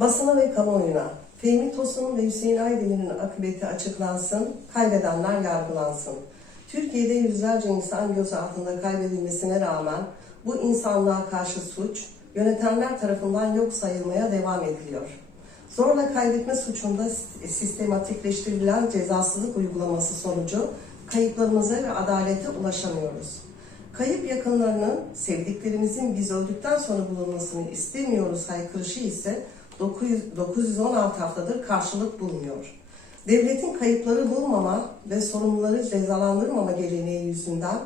Basına ve kamuoyuna Fehmi Tosun ve Hüseyin Aydemir'in akıbeti açıklansın, kaybedenler yargılansın. Türkiye'de yüzlerce insan gözaltında kaybedilmesine rağmen bu insanlığa karşı suç yönetenler tarafından yok sayılmaya devam ediliyor. Zorla kaybetme suçunda sistematikleştirilen cezasızlık uygulaması sonucu kayıplarımıza ve adalete ulaşamıyoruz. Kayıp yakınlarının sevdiklerimizin biz öldükten sonra bulunmasını istemiyoruz haykırışı ise 900 916 haftadır karşılık bulmuyor. Devletin kayıpları bulmama ve sorumluları cezalandırmama geleneği yüzünden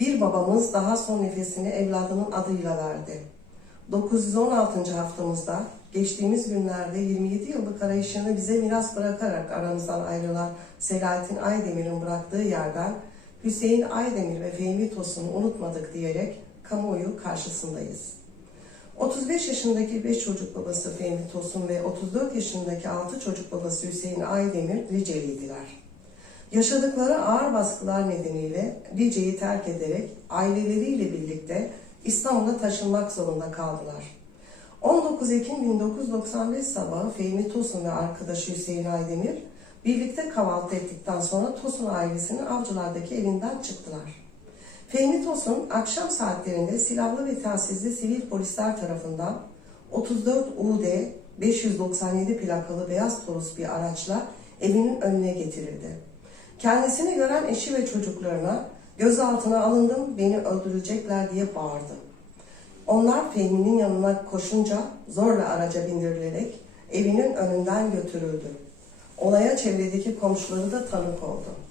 bir babamız daha son nefesini evladının adıyla verdi. 916. haftamızda geçtiğimiz günlerde 27 yıllık arayışını bize miras bırakarak aramızdan ayrılan Selahattin Aydemir'in bıraktığı yerden Hüseyin Aydemir ve Fehmi Tosun'u unutmadık diyerek kamuoyu karşısındayız. 35 yaşındaki 5 çocuk babası Fehmi Tosun ve 34 yaşındaki 6 çocuk babası Hüseyin Aydemir Liceliydiler. Yaşadıkları ağır baskılar nedeniyle Lice'yi terk ederek aileleriyle birlikte İstanbul'a taşınmak zorunda kaldılar. 19 Ekim 1995 sabahı Fehmi Tosun ve arkadaşı Hüseyin Aydemir birlikte kahvaltı ettikten sonra Tosun ailesinin avcılardaki evinden çıktılar. Fehmi Tosun akşam saatlerinde silahlı ve telsizli sivil polisler tarafından 34 UD 597 plakalı beyaz Toros bir araçla evinin önüne getirildi. Kendisini gören eşi ve çocuklarına gözaltına alındım beni öldürecekler diye bağırdı. Onlar Fehmi'nin yanına koşunca zorla araca bindirilerek evinin önünden götürüldü. Olaya çevredeki komşuları da tanık oldu.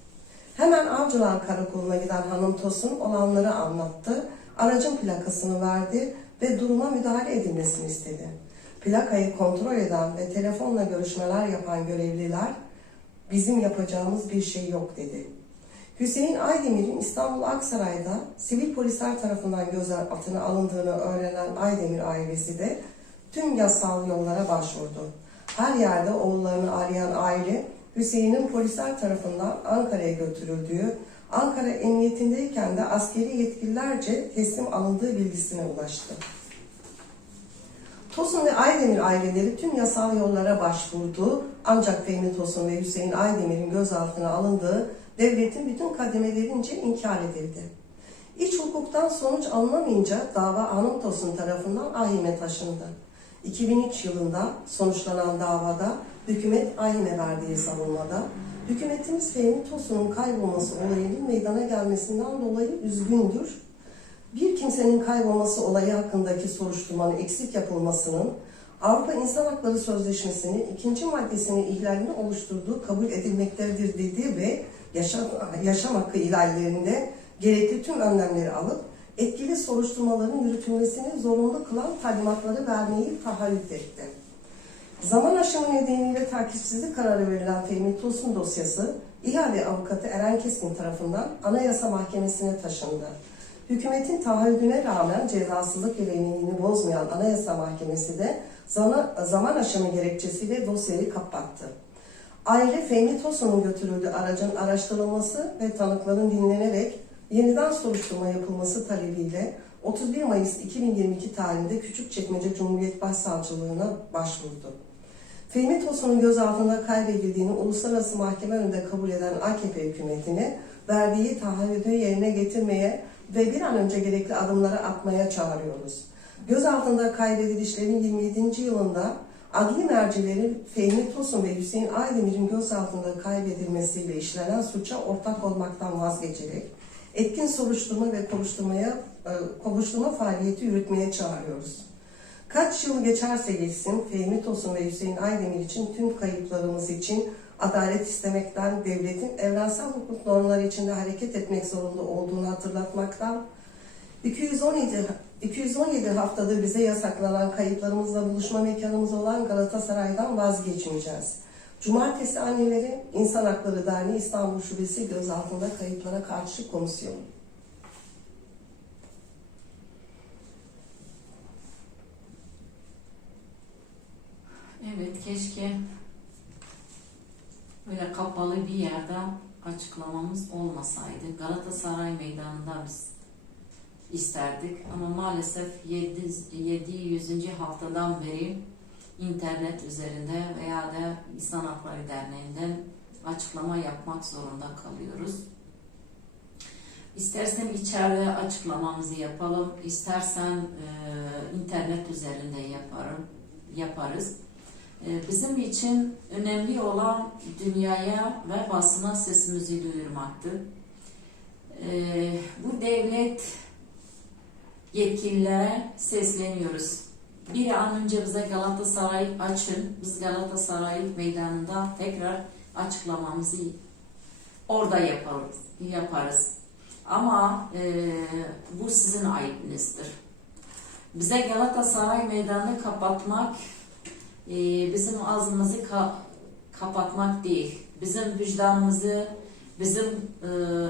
Hemen Avcılar Karakolu'na giden hanım Tosun olanları anlattı, aracın plakasını verdi ve duruma müdahale edilmesini istedi. Plakayı kontrol eden ve telefonla görüşmeler yapan görevliler, bizim yapacağımız bir şey yok dedi. Hüseyin Aydemir'in İstanbul Aksaray'da sivil polisler tarafından gözaltına alındığını öğrenen Aydemir ailesi de tüm yasal yollara başvurdu. Her yerde oğullarını arayan aile Hüseyin'in polisler tarafından Ankara'ya götürüldüğü, Ankara emniyetindeyken de askeri yetkililerce teslim alındığı bilgisine ulaştı. Tosun ve Aydemir aileleri tüm yasal yollara başvurdu ancak Fehmi Tosun ve Hüseyin Aydemir'in gözaltına alındığı devletin bütün kademelerince inkar edildi. İç hukuktan sonuç alınamayınca dava Hanım Tosun tarafından ahime taşındı. 2003 yılında sonuçlanan davada hükümet ahime verdiği savunmada hükümetimiz Fehmi Tosun'un kaybolması olayının meydana gelmesinden dolayı üzgündür. Bir kimsenin kaybolması olayı hakkındaki soruşturmanın eksik yapılmasının Avrupa İnsan Hakları Sözleşmesi'nin ikinci maddesinin ihlalini oluşturduğu kabul edilmektedir dedi ve yaşam, yaşam hakkı ihlallerinde gerekli tüm önlemleri alıp etkili soruşturmaların yürütülmesini zorunlu kılan talimatları vermeyi taahhüt etti. Zaman aşımı nedeniyle takipsizlik kararı verilen Fehmi Tosun dosyası ihale avukatı Eren Keskin tarafından Anayasa Mahkemesi'ne taşındı. Hükümetin taahhüdüne rağmen cezasızlık geleneğini bozmayan Anayasa Mahkemesi de zaman aşımı gerekçesiyle dosyayı kapattı. Aile Fehmi Tosun'un götürüldüğü aracın araştırılması ve tanıkların dinlenerek yeniden soruşturma yapılması talebiyle 31 Mayıs 2022 tarihinde Küçükçekmece Cumhuriyet Başsavcılığına başvurdu. Fehmi Tosun'un gözaltında kaybedildiğini uluslararası mahkeme önünde kabul eden AKP hükümetini verdiği taahhüdü yerine getirmeye ve bir an önce gerekli adımları atmaya çağırıyoruz. Gözaltında kaybedilişlerin 27. yılında adli mercilerin Fehmi Tosun ve Hüseyin Aydemir'in gözaltında kaybedilmesiyle işlenen suça ortak olmaktan vazgeçerek etkin soruşturma ve kovuşturmaya, e, kovuşturma faaliyeti yürütmeye çağırıyoruz. Kaç yıl geçerse geçsin Fehmi Tosun ve Hüseyin Aydemir için tüm kayıplarımız için adalet istemekten, devletin evrensel hukuk normları içinde hareket etmek zorunda olduğunu hatırlatmaktan, 217, 217 haftadır bize yasaklanan kayıplarımızla buluşma mekanımız olan Galatasaray'dan vazgeçmeyeceğiz. Cumartesi Anneleri İnsan Hakları Derneği İstanbul Şubesi gözaltında kayıplara karşı komisyonu. Evet keşke böyle kapalı bir yerde açıklamamız olmasaydı. Galatasaray meydanında biz isterdik ama maalesef 7, 700. haftadan beri internet üzerinde veya da İnsan Hakları Derneği'nden açıklama yapmak zorunda kalıyoruz. İstersen içeride açıklamamızı yapalım, istersen e, internet üzerinde yaparım, yaparız. E, bizim için önemli olan dünyaya ve basına sesimizi duyurmaktır. E, bu devlet yetkililere sesleniyoruz. Bir an önce bize Galatasaray açın, biz Galatasaray meydanında tekrar açıklamamızı orada yaparız. yaparız. Ama e, bu sizin ayıbınızdır. Bize Galatasaray meydanını kapatmak, e, bizim ağzımızı ka- kapatmak değil. Bizim vicdanımızı, bizim e,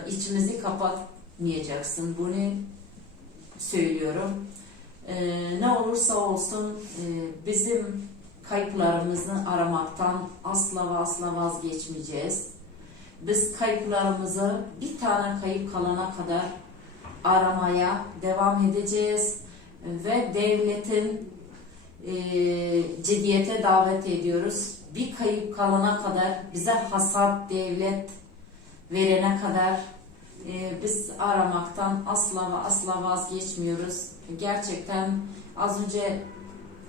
içimizi kapatmayacaksın. Bunu söylüyorum. E, ne olursa olsun e, bizim kayıplarımızı aramaktan asla ve asla vazgeçmeyeceğiz. Biz kayıplarımızı bir tane kayıp kalana kadar aramaya devam edeceğiz ve devletin e, ciddiyete davet ediyoruz. Bir kayıp kalana kadar bize hasat devlet verene kadar e, biz aramaktan asla ve asla vazgeçmiyoruz. Gerçekten az önce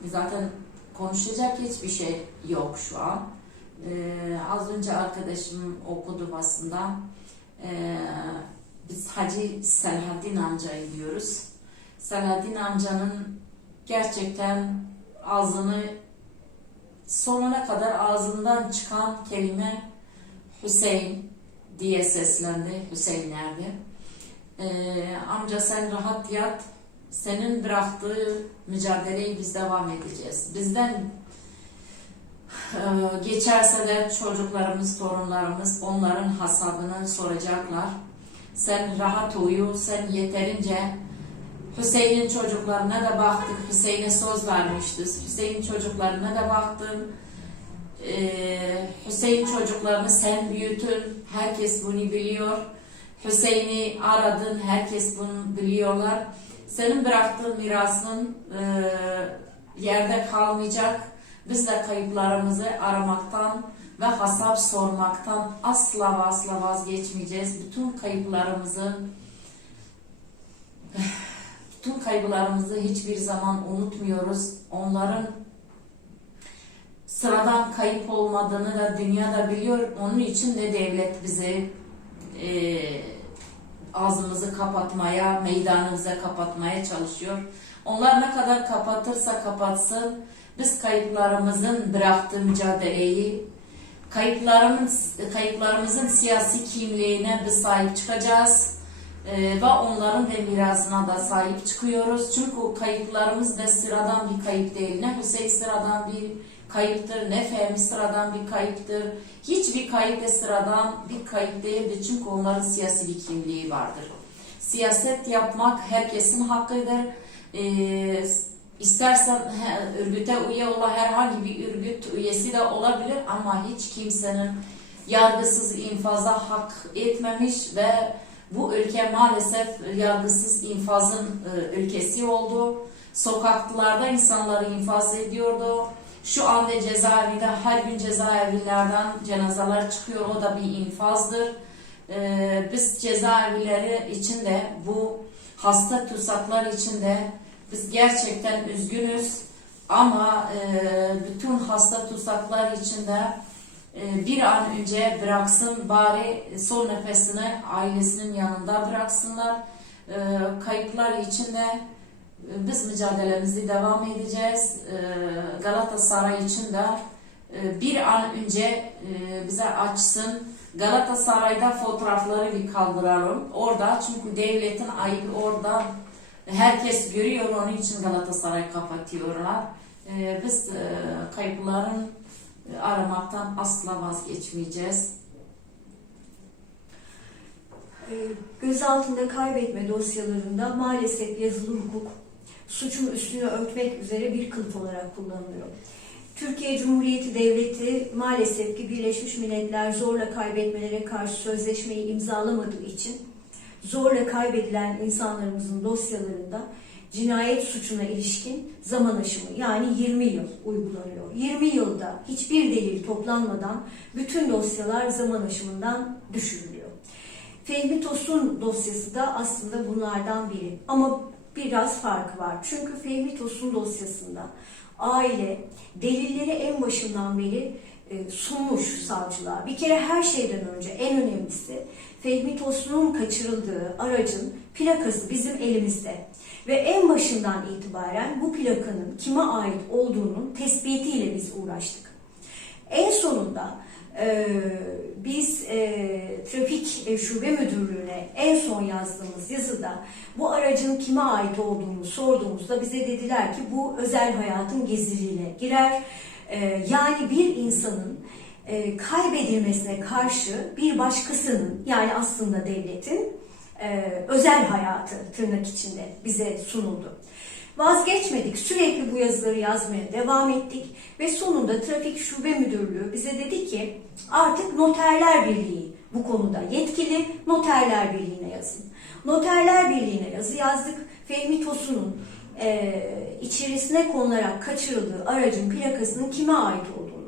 zaten konuşacak hiçbir şey yok şu an. Ee, az önce arkadaşım okudu basında. Ee, biz Hacı Selahaddin amcayı diyoruz. Selahaddin amcanın gerçekten ağzını sonuna kadar ağzından çıkan kelime Hüseyin diye seslendi. Hüseyin nerede? Ee, amca sen rahat yat. Senin bıraktığı mücadeleyi biz devam edeceğiz. Bizden ee, geçerse de çocuklarımız, torunlarımız onların hasabını soracaklar. Sen rahat uyu, sen yeterince Hüseyin'in çocuklarına da baktık. Hüseyin'e söz vermiştiz. Hüseyin çocuklarına da baktım. Ee, Hüseyin çocuklarını sen büyütün. Herkes bunu biliyor. Hüseyin'i aradın. Herkes bunu biliyorlar. Senin bıraktığın mirasın e, yerde kalmayacak. Biz de kayıplarımızı aramaktan ve hasap sormaktan asla asla vazgeçmeyeceğiz. Bütün kayıplarımızı bütün kayıplarımızı hiçbir zaman unutmuyoruz. Onların sıradan kayıp olmadığını da dünya da biliyor. Onun için de devlet bizi e, ağzımızı kapatmaya, meydanımızı kapatmaya çalışıyor. Onlar ne kadar kapatırsa kapatsın, biz kayıplarımızın bıraktığı mücadeleyi, kayıplarımız, kayıplarımızın siyasi kimliğine biz sahip çıkacağız ve onların da mirasına da sahip çıkıyoruz. Çünkü kayıplarımız da sıradan bir kayıp değil. Ne Hüseyin sıradan bir kayıptır, ne Fehmi sıradan bir kayıptır. Hiçbir kayıp da sıradan bir kayıp değildir. Çünkü onların siyasi bir kimliği vardır. Siyaset yapmak herkesin hakkıdır. Ee, İstersen he, örgüte üye olan herhangi bir örgüt üyesi de olabilir ama hiç kimsenin yargısız infaza hak etmemiş ve bu ülke maalesef yargısız infazın e, ülkesi oldu. Sokaklarda insanları infaz ediyordu. Şu anda cezaevinde her gün cezaevilerden cenazeler çıkıyor. O da bir infazdır. E, biz cezaevleri içinde bu hasta tutsaklar içinde biz gerçekten üzgünüz ama e, bütün hasta tutsaklar içinde bir an önce bıraksın bari son nefesini ailesinin yanında bıraksınlar. E, kayıplar içinde e, biz mücadelemizi devam edeceğiz. E, Galatasaray için de e, bir an önce e, bize açsın. Galatasaray'da fotoğrafları bir kaldıralım. Orada çünkü devletin ayıbı orada Herkes görüyor onun için Galatasaray kapatıyorlar. Ee, biz kayıpların aramaktan asla vazgeçmeyeceğiz. E, Gözaltında kaybetme dosyalarında maalesef yazılı hukuk suçun üstünü örtmek üzere bir kılıf olarak kullanılıyor. Türkiye Cumhuriyeti Devleti maalesef ki Birleşmiş Milletler zorla kaybetmelere karşı sözleşmeyi imzalamadığı için zorla kaybedilen insanlarımızın dosyalarında cinayet suçuna ilişkin zaman aşımı yani 20 yıl uygulanıyor. 20 yılda hiçbir delil toplanmadan bütün dosyalar zaman aşımından düşürülüyor. Fehmi Tosun dosyası da aslında bunlardan biri. Ama biraz farkı var. Çünkü Fehmi Tosun dosyasında aile delilleri en başından beri e, sunmuş savcılığa. Bir kere her şeyden önce en önemlisi Fehmi Tosun'un kaçırıldığı aracın plakası bizim elimizde. Ve en başından itibaren bu plakanın kime ait olduğunun tespitiyle biz uğraştık. En sonunda e, biz e, trafik e, şube müdürlüğüne en son yazdığımız yazıda bu aracın kime ait olduğunu sorduğumuzda bize dediler ki bu özel hayatın gizliliğine girer. E, yani bir insanın e, kaybedilmesine karşı bir başkasının yani aslında devletin e, özel hayatı tırnak içinde bize sunuldu. Vazgeçmedik. Sürekli bu yazıları yazmaya devam ettik ve sonunda Trafik Şube Müdürlüğü bize dedi ki artık Noterler Birliği bu konuda yetkili Noterler Birliği'ne yazın. Noterler Birliği'ne yazı yazdık. Fehmi Tosun'un e, içerisine konularak kaçırıldığı aracın plakasının kime ait olduğunu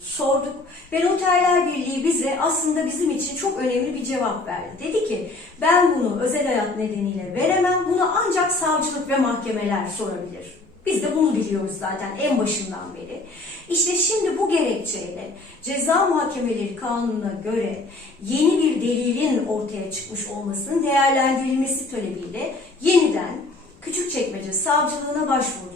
sorduk ve Noterler Birliği bize aslında bizim için çok önemli bir cevap verdi. Dedi ki ben bunu özel hayat nedeniyle veremem. Bunu ancak savcılık ve mahkemeler sorabilir. Biz de bunu biliyoruz zaten en başından beri. İşte şimdi bu gerekçeyle ceza muhakemeleri kanununa göre yeni bir delilin ortaya çıkmış olmasının değerlendirilmesi talebiyle yeniden Küçükçekmece Savcılığına başvurduk.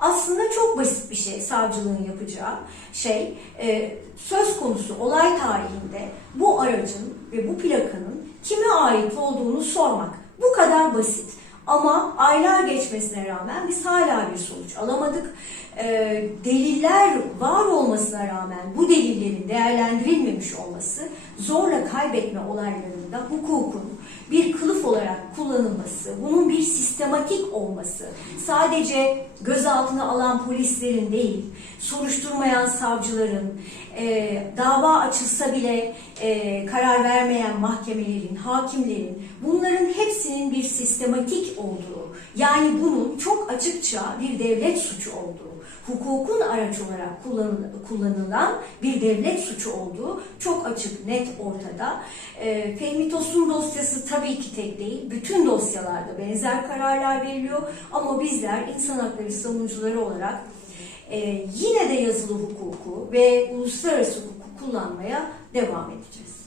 Aslında çok basit bir şey savcılığın yapacağı şey e, söz konusu olay tarihinde bu aracın ve bu plakanın kime ait olduğunu sormak. Bu kadar basit. Ama aylar geçmesine rağmen biz hala bir sonuç alamadık. E, deliller var olmasına rağmen bu delillerin değerlendirilmemiş olması zorla kaybetme olaylarında hukukun bir kılıf olarak kullanılması, bunun bir sistematik olması, sadece gözaltına alan polislerin değil, soruşturmayan savcıların, e, dava açılsa bile e, karar vermeyen mahkemelerin, hakimlerin, bunların hepsinin bir sistematik olduğu, yani bunun çok açıkça bir devlet suçu olduğu, hukukun araç olarak kullanı- kullanılan bir devlet suçu olduğu çok açık, net ortada. E, Fehmi Tosun dosyası tabii ki tek değil. Bütün dosyalarda benzer kararlar veriliyor. Ama bizler insan hakları savunucuları olarak e, yine de yazılı hukuku ve uluslararası hukuku kullanmaya devam edeceğiz.